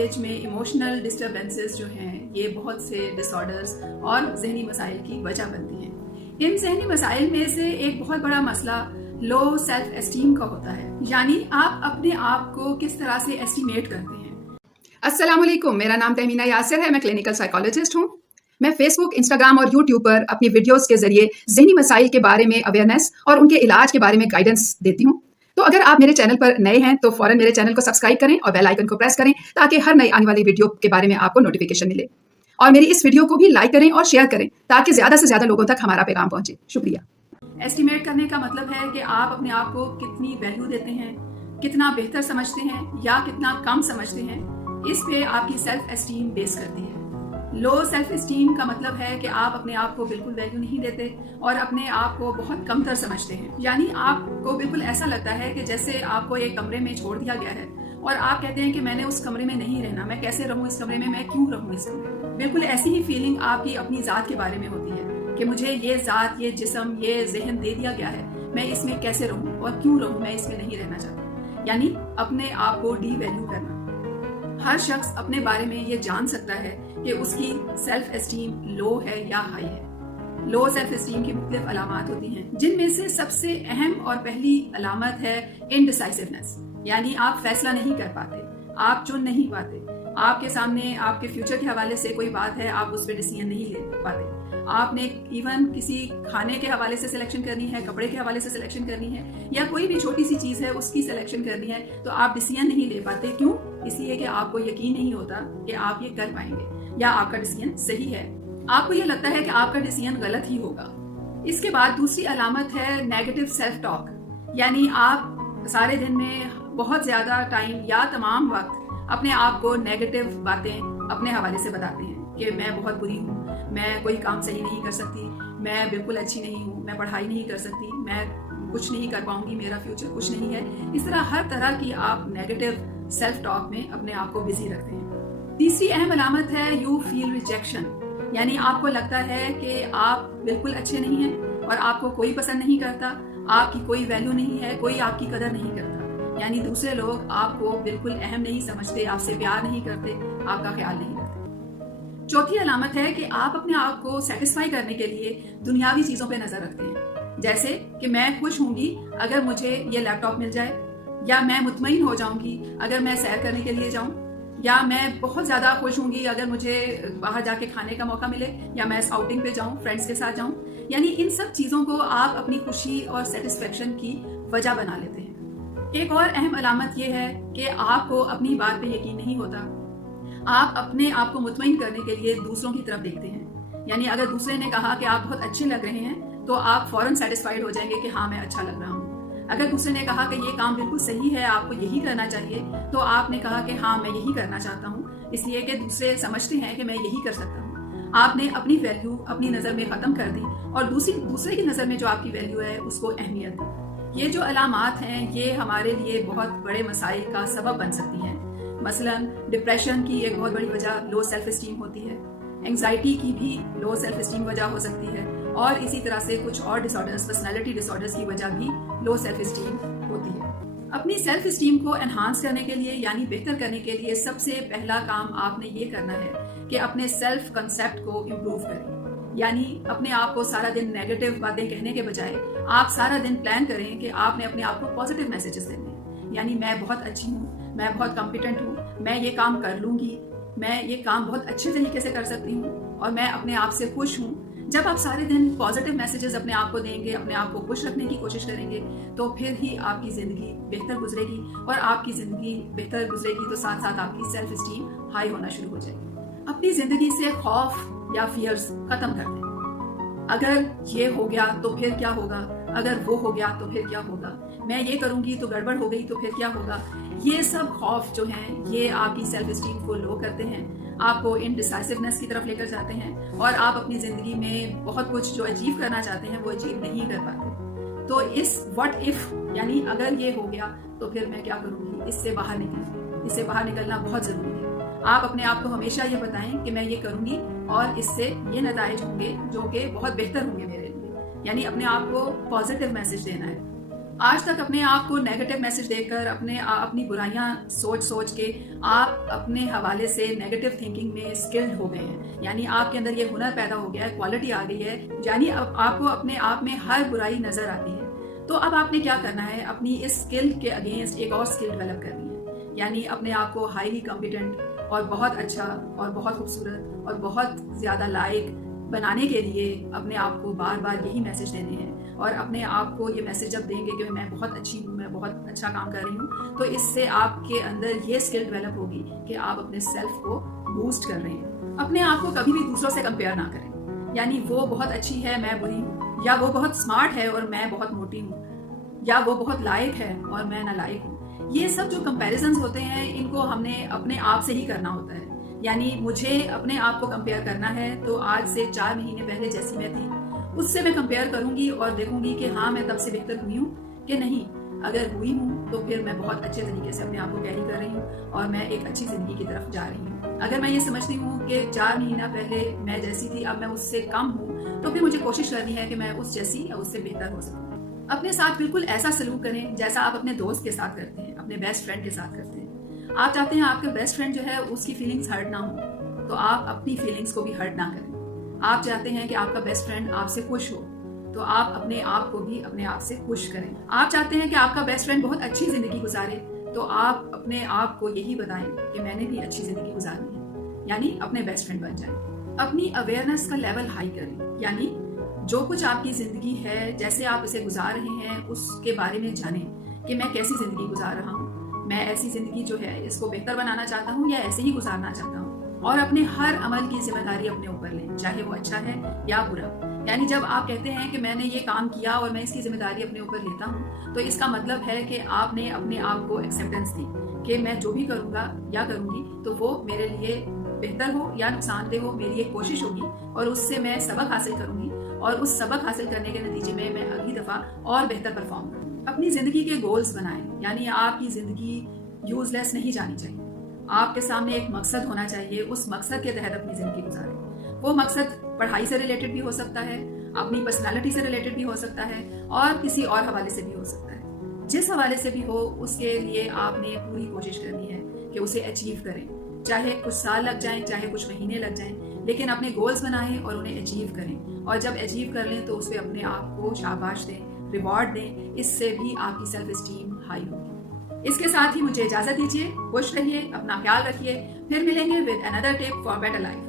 Age میں emotional disturbances جو ہیں یہ بہت سے ڈس آرڈرز اور ذہنی مسائل کی وجہ بنتی ہیں. ان ذہنی مسائل میں سے ایک بہت بڑا مسئلہ لو سیلف اسٹیم کا ہوتا ہے، یعنی آپ اپنے آپ کو کس طرح سے ایسٹیمیٹ کرتے ہیں. السلام علیکم، میرا نام تہمینہ یاسر ہے، میں کلینکل سائیکالوجسٹ ہوں. میں فیس بک، انسٹاگرام اور یوٹیوب پر اپنی ویڈیوز کے ذریعے ذہنی مسائل کے بارے میں اویئرنیس اور ان کے علاج کے بارے میں گائیڈنس دیتی ہوں. تو اگر آپ میرے چینل پر نئے ہیں تو فوراً میرے چینل کو سبسکرائب کریں اور بیل آئیکن کو پریس کریں تاکہ ہر نئی آنے والی ویڈیو کے بارے میں آپ کو نوٹیفیکیشن ملے. اور میری اس ویڈیو کو بھی لائک کریں اور شیئر کریں تاکہ زیادہ سے زیادہ لوگوں تک ہمارا پیغام پہنچے. شکریہ. ایسٹیمیٹ کرنے کا مطلب ہے کہ آپ اپنے آپ کو کتنی ویلیو دیتے ہیں، کتنا بہتر سمجھتے ہیں یا کتنا کم سمجھتے ہیں. اس پہ آپ کی سیلف اسٹیم بیس کرتی ہے. لو سیلف اسٹیم کا مطلب ہے کہ آپ اپنے آپ کو بالکل ویلیو نہیں دیتے اور اپنے آپ کو بہت کم تر سمجھتے ہیں. یعنی آپ کو بالکل ایسا لگتا ہے کہ جیسے آپ کو ایک کمرے میں چھوڑ دیا گیا ہے اور آپ کہتے ہیں کہ میں نے اس کمرے میں نہیں رہنا، میں کیسے رہوں اس کمرے میں کیوں رہوں اس کمرے میں. بالکل ایسی ہی فیلنگ آپ کی اپنی ذات کے بارے میں ہوتی ہے کہ مجھے یہ ذات، یہ جسم، یہ ذہن دے دیا گیا ہے، میں اس میں کیسے رہوں اور کیوں رہوں، میں اس میں نہیں رہنا چاہتا. یعنی اپنے آپ کو ڈی ویلیو کرنا. ہر شخص اپنے بارے میں یہ جان سکتا ہے کہ اس کی سیلف اسٹیم لو ہے یا ہائی ہے. لو سیلف اسٹیم کی مختلف علامات ہوتی ہیں، جن میں سے سب سے اہم اور پہلی علامت ہے انڈیسائسونیس، یعنی آپ فیصلہ نہیں کر پاتے، آپ چن نہیں پاتے. آپ کے سامنے آپ کے فیوچر کے حوالے سے کوئی بات ہے، آپ اس پہ ڈیسیژن نہیں لے پاتے. آپ نے ایون کسی کھانے کے حوالے سے سلیکشن کرنی ہے، کپڑے کے حوالے سے سلیکشن کرنی ہے یا کوئی بھی چھوٹی سی چیز ہے اس کی سلیکشن کرنی ہے تو آپ ڈیسیژن نہیں لے پاتے. کیوں؟ اس لیے کہ آپ کو یقین نہیں ہوتا کہ آپ یہ کر پائیں گے یا آپ کا ڈیسیژن صحیح ہے. آپ کو یہ لگتا ہے کہ آپ کا ڈیسیژن غلط ہی ہوگا. اس کے بعد دوسری علامت ہے نیگیٹو سیلف ٹاک، یعنی آپ سارے دن میں بہت زیادہ ٹائم یا تمام وقت اپنے آپ کو نیگیٹو باتیں اپنے حوالے سے بتاتے ہیں کہ میں بہت بری ہوں، میں کوئی کام صحیح نہیں کر سکتی، میں بالکل اچھی نہیں ہوں، میں پڑھائی نہیں کر سکتی، میں کچھ نہیں کر پاؤں گی، میرا فیوچر کچھ نہیں ہے. اس طرح ہر طرح کی آپ نیگیٹو سیلف ٹاک میں اپنے آپ کو بزی رکھتے ہیں. تیسری اہم علامت ہے یو فیل ریجیکشن، یعنی آپ کو لگتا ہے کہ آپ بالکل اچھے نہیں ہیں اور آپ کو کوئی پسند نہیں کرتا، آپ کی کوئی ویلیو نہیں ہے، کوئی آپ کی قدر نہیں کرتا. یعنی دوسرے لوگ آپ کو بالکل اہم نہیں سمجھتے، آپ سے پیار نہیں کرتے، آپ کا خیال نہیں کرتے. چوتھی علامت ہے کہ آپ اپنے آپ کو سیٹسفائی کرنے کے لیے دنیاوی چیزوں پہ نظر رکھتے ہیں، جیسے کہ میں خوش ہوں گی اگر مجھے یہ لیپ ٹاپ مل جائے، یا میں مطمئن ہو جاؤں گی اگر میں سیر کرنے کے لیے جاؤں، یا میں بہت زیادہ خوش ہوں گی اگر مجھے باہر جا کے کھانے کا موقع ملے، یا میں آؤٹنگ پہ جاؤں، فرینڈس کے ساتھ جاؤں. یعنی ان سب چیزوں کو آپ اپنی خوشی اور سیٹسفیکشن کی وجہ بنا لیتے ہیں. ایک اور اہم علامت یہ ہے کہ آپ کو اپنی بات پہ یقین نہیں ہوتا. آپ اپنے آپ کو مطمئن کرنے کے لیے دوسروں کی طرف دیکھتے ہیں. یعنی اگر دوسرے نے کہا کہ آپ بہت اچھے لگ رہے ہیں تو آپ فوراً سیٹسفائیڈ ہو جائیں گے کہ ہاں میں اچھا لگ رہا ہوں. اگر دوسرے نے کہا کہ یہ کام بالکل صحیح ہے، آپ کو یہی کرنا چاہیے، تو آپ نے کہا کہ ہاں میں یہی کرنا چاہتا ہوں، اس لیے کہ دوسرے سمجھتے ہیں کہ میں یہی کر سکتا ہوں. آپ نے اپنی ویلیو اپنی نظر میں ختم کر دی اور دوسرے کی نظر میں جو آپ کی ویلیو ہے اس کو اہمیت دی. یہ جو علامات ہیں یہ ہمارے لیے بہت بڑے مسائل کا سبب بن سکتی ہیں. مثلاً ڈپریشن کی ایک بہت بڑی وجہ لو سیلف اسٹیم ہوتی ہے. اینگزائٹی کی بھی لو سیلف اسٹیم وجہ ہو سکتی ہے، اور اسی طرح سے کچھ اور ڈس آرڈرز، پرسنالٹی ڈس آرڈرز کی وجہ بھی لو سیلف اسٹیم ہوتی ہے. اپنی سیلف اسٹیم کو انہانس کرنے کے لیے یعنی بہتر کرنے کے لیے سب سے پہلا کام آپ نے یہ کرنا ہے کہ اپنے سیلف کنسیپٹ کو امپروو کریں. یعنی اپنے آپ کو سارا دن نیگیٹو باتیں کہنے کے بجائے آپ سارا دن پلان کریں کہ آپ نے اپنے آپ کو پازیٹیو میسیجز دینے ہیں. یعنی میں بہت اچھی ہوں، میں بہت کمپیٹنٹ ہوں، میں یہ کام کر لوں گی، میں یہ کام بہت اچھے طریقے سے کر سکتی ہوں اور میں اپنے آپ سے خوش ہوں. جب آپ سارے دن پازیٹیو میسیجز اپنے آپ کو دیں گے، اپنے آپ کو خوش رکھنے کی کوشش کریں گے، تو پھر ہی آپ کی زندگی بہتر گزرے گی. اور آپ کی زندگی بہتر گزرے گی تو ساتھ ساتھ آپ کی سیلف اسٹیم ہائی ہونا شروع ہو جائے گی. اپنی زندگی سے خوف یا فیئرز ختم کر دیں. اگر یہ ہو گیا تو پھر کیا ہوگا، اگر وہ ہو گیا تو پھر کیا ہوگا، میں یہ کروں گی تو گڑبڑ ہو گئی تو پھر کیا ہوگا، یہ سب خوف جو ہیں یہ آپ کی سیلف اسٹیم کو لو کرتے ہیں، آپ کو انڈیسائسونیس کی طرف لے کر جاتے ہیں اور آپ اپنی زندگی میں بہت کچھ جو اچیو کرنا چاہتے ہیں وہ اچیو نہیں کر پاتے. تو اس واٹ ایف یعنی اگر یہ ہو گیا تو پھر میں کیا کروں گی، اس سے باہر نکلیں. اس سے باہر نکلنا بہت ضروری ہے. آپ اپنے آپ کو ہمیشہ یہ بتائیں کہ میں یہ کروں گی اور اس سے یہ نتائج ہوں گے جو کہ بہت بہتر ہوں گے میرے لیے. یعنی اپنے آپ کو پازیٹیو میسج دینا ہے. آج تک اپنے آپ کو نیگیٹو میسج دے کر اپنی برائیاں سوچ کے آپ اپنے حوالے سے نیگیٹو تھنکنگ میں اسکلڈ ہو گئے ہیں. یعنی آپ کے اندر یہ ہنر پیدا ہو گیا ہے, کوالٹی آ گئی ہے, یعنی اب آپ کو اپنے آپ میں ہر برائی نظر آتی ہے. تو اب آپ نے کیا کرنا ہے, اپنی اس اسکل کے اگینسٹ ایک اور اسکل ڈیولپ کرنی ہے. یعنی اپنے آپ کو ہائیلی کمپیٹنٹ اور بہت اچھا اور بہت خوبصورت اور بہت زیادہ لائق بنانے کے لیے اپنے آپ کو بار بار یہی میسج دینے ہیں. اور اپنے آپ کو یہ میسج جب دیں گے کہ میں بہت اچھی ہوں, میں بہت اچھا کام کر رہی ہوں, تو اس سے آپ کے اندر یہ اسکل ڈیولپ ہوگی کہ آپ اپنے سیلف کو بوسٹ کر رہے ہیں. اپنے آپ کو کبھی بھی دوسروں سے کمپیئر نہ کریں. یعنی وہ بہت اچھی ہے, میں بری ہوں, یا وہ بہت اسمارٹ ہے اور میں بہت موٹی ہوں, یا وہ بہت لائق ہے اور میں نالائق ہوں. یہ سب جو کمپیریزنز ہوتے ہیں ان کو ہم نے اپنے آپ سے ہی کرنا ہوتا ہے. یعنی مجھے اپنے آپ کو کمپیئر کرنا ہے تو آج سے 4 مہینے پہلے جیسی میں تھی اس سے میں کمپیئر کروں گی اور دیکھوں گی کہ ہاں میں تب سے بہتر ہوئی ہوں کہ نہیں. اگر ہوئی ہوں تو پھر میں بہت اچھے طریقے سے اپنے آپ کو کیری کر رہی ہوں اور میں ایک اچھی زندگی کی طرف جا رہی ہوں. اگر میں یہ سمجھتی ہوں کہ 4 مہینہ پہلے میں جیسی تھی اب میں اس سے کم ہوں, تو پھر مجھے کوشش کرنی ہے کہ میں اس جیسی یا اس سے بہتر ہو سکوں. اپنے ساتھ بالکل ایسا سلوک کریں جیسا آپ اپنے دوست کے ساتھ کرتے ہیں, اپنے بیسٹ فرینڈ کے ساتھ کرتے ہیں. آپ چاہتے ہیں آپ کا بیسٹ فرینڈ جو ہے اس کی فیلنگز ہرٹ نہ ہو, تو آپ اپنی فیلنگز کو بھی ہرٹ نہ کریں. آپ چاہتے ہیں کہ آپ کا بیسٹ فرینڈ آپ سے خوش ہو, تو آپ اپنے آپ کو بھی اپنے آپ سے خوش کریں. آپ چاہتے ہیں کہ آپ کا بیسٹ فرینڈ بہت اچھی زندگی گزارے, تو آپ اپنے آپ کو یہی بتائیں کہ میں نے بھی اچھی زندگی گزارنی ہے. یعنی اپنے بیسٹ فرینڈ بن جائیں. اپنی اویئرنیس کا لیول ہائی کریں. یعنی جو کچھ آپ کی زندگی ہے, جیسے آپ اسے گزار رہے ہیں, اس کے بارے میں جانیں کہ میں کیسی زندگی گزار رہا ہوں. میں ایسی زندگی جو ہے اس کو بہتر بنانا چاہتا ہوں یا ایسے ہی گزارنا چاہتا ہوں. اور اپنے ہر عمل کی ذمہ داری اپنے اوپر لیں, چاہے وہ اچھا ہے یا برا. یعنی جب آپ کہتے ہیں کہ میں نے یہ کام کیا اور میں اس کی ذمہ داری اپنے اوپر لیتا ہوں, تو اس کا مطلب ہے کہ آپ نے اپنے آپ کو ایکسیپٹنس دی کہ میں جو بھی کروں گا یا کروں گی تو وہ میرے لیے بہتر ہو یا نقصان دہ ہو, میری ایک کوشش ہوگی اور اس سے میں سبق حاصل کروں گی, اور اس سبق حاصل کرنے کے نتیجے میں میں اگلی دفعہ اور بہتر پرفارم کروں. اپنی زندگی کے گولز بنائیں. یعنی آپ کی زندگی یوز لیس نہیں جانی چاہیے. آپ کے سامنے ایک مقصد ہونا چاہیے, اس مقصد کے تحت اپنی زندگی گزاریں. وہ مقصد پڑھائی سے ریلیٹڈ بھی ہو سکتا ہے, اپنی پرسنالٹی سے ریلیٹڈ بھی ہو سکتا ہے, اور کسی اور حوالے سے بھی ہو سکتا ہے. جس حوالے سے بھی ہو اس کے لیے آپ نے پوری کوشش کرنی ہے کہ اسے اچیو کریں. چاہے کچھ سال لگ جائیں, چاہے کچھ مہینے لگ جائیں, لیکن اپنے گولز بنائیں اور انہیں اچیو کریں. اور جب اچیو کر لیں تو اس پہ اپنے آپ کو شاباش دیں, ریوارڈ دیں. اس سے بھی آپ کی سیلف اسٹیم ہائی ہوگی. اس کے ساتھ ہی مجھے اجازت دیجیے. خوش رہیے, اپنا خیال رکھیے. پھر ملیں گے with another tip for better life.